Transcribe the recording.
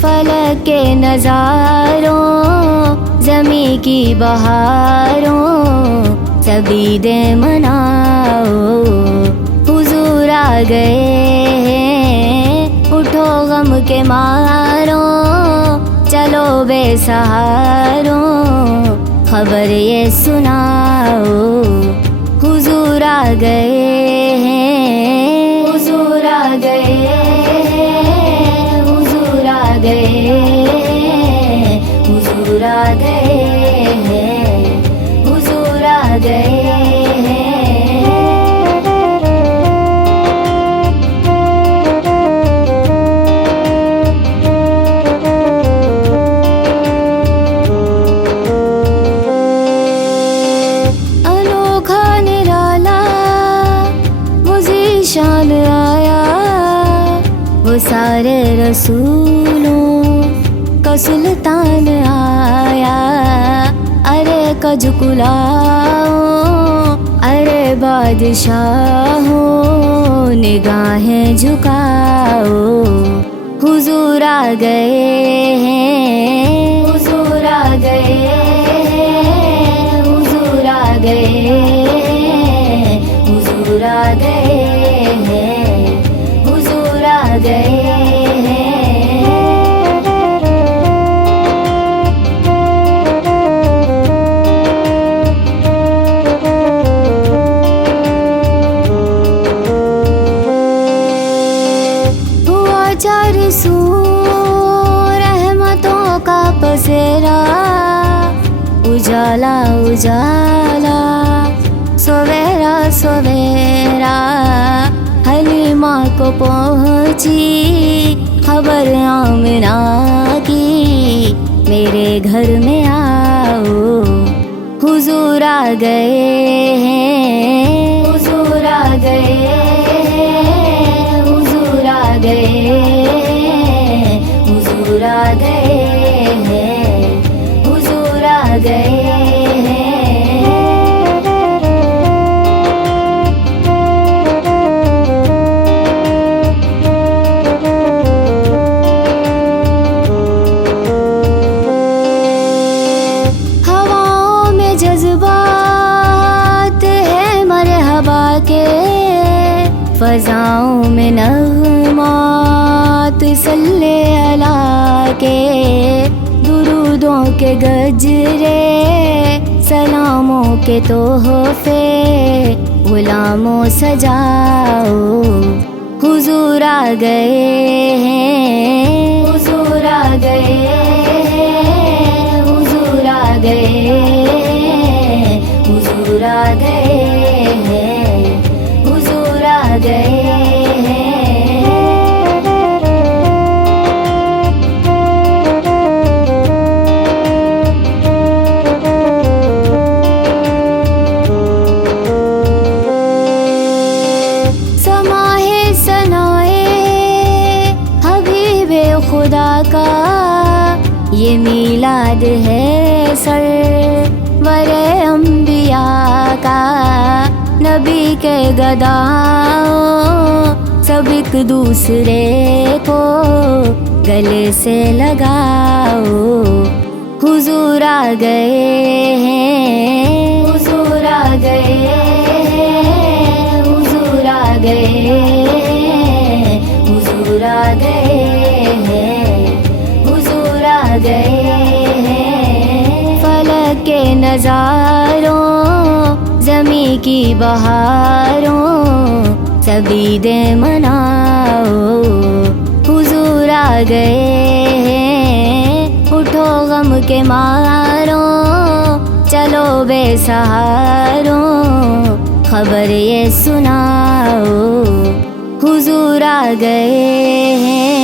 फलक के नज़ारों, ज़मी की बहारों, सभी दे मनाओ। हुजूर आ गए हैं, उठो गम के मारो, चलो बेसहारों, खबर ये सुनाओ। हुजूर आ गए हैं, हुजूर आ गए हैं, हुजूर आ गए हैं, हुजूर आ गए हैं, हुजूर आ गए हैं। शान आया वो सारे रसूलों का सुल्तान आया। अरे कजकुलाओ, अरे बादशाहों, निगाहें झुकाओ। हुजूर आ गए हैं, हुजूर आ गए हैं, हुजूर आ गए हैं, हुजूर आ गए हैं, हुजूर आ गए हैं। हुआ चार सू रहमतों का पसेरा, उजाला उजाला, सवेरा सवेरा। हलीमा को पहुँची खबर आमिना की, मेरे घर में आओ। हुजूर आ गए हैं, हुजूर आ गए हैं, हुजूर आ गए हैं, हुजूर आ गए हैं, हुजूर आ गए हैं। फ़ज़ाओं में नग़मात सल्ले अला के, दुरूदों के गजरे, सलामों के तोहफ़े, गुलामों सजाओ। हुजूर आ गए हैं, हुजूर आ गए हैं, हुजूर आ गए हैं, हुजूर आ गए हैं, हुजूर आ गए हैं। समाहे सनाए हबीबे खुदा का, ये मीलाद है सरवरे अंबिया का। नबी के गदाओं सब एक दूसरे को गले से लगाओ। हुजूर आ गए हैं, हुजूर आ गए हैं, हुजूर आ गए हैं, हुजूर आ गए हैं, हुजूर आ गए हैं। फलक के नज़ारों, ज़मी की बहारों, सभी दे मनाओ। हुजूर आ गए हैं, उठो गम के मारो, चलो बेसहारों, खबर ये सुनाओ। हुजूर आ गए हैं।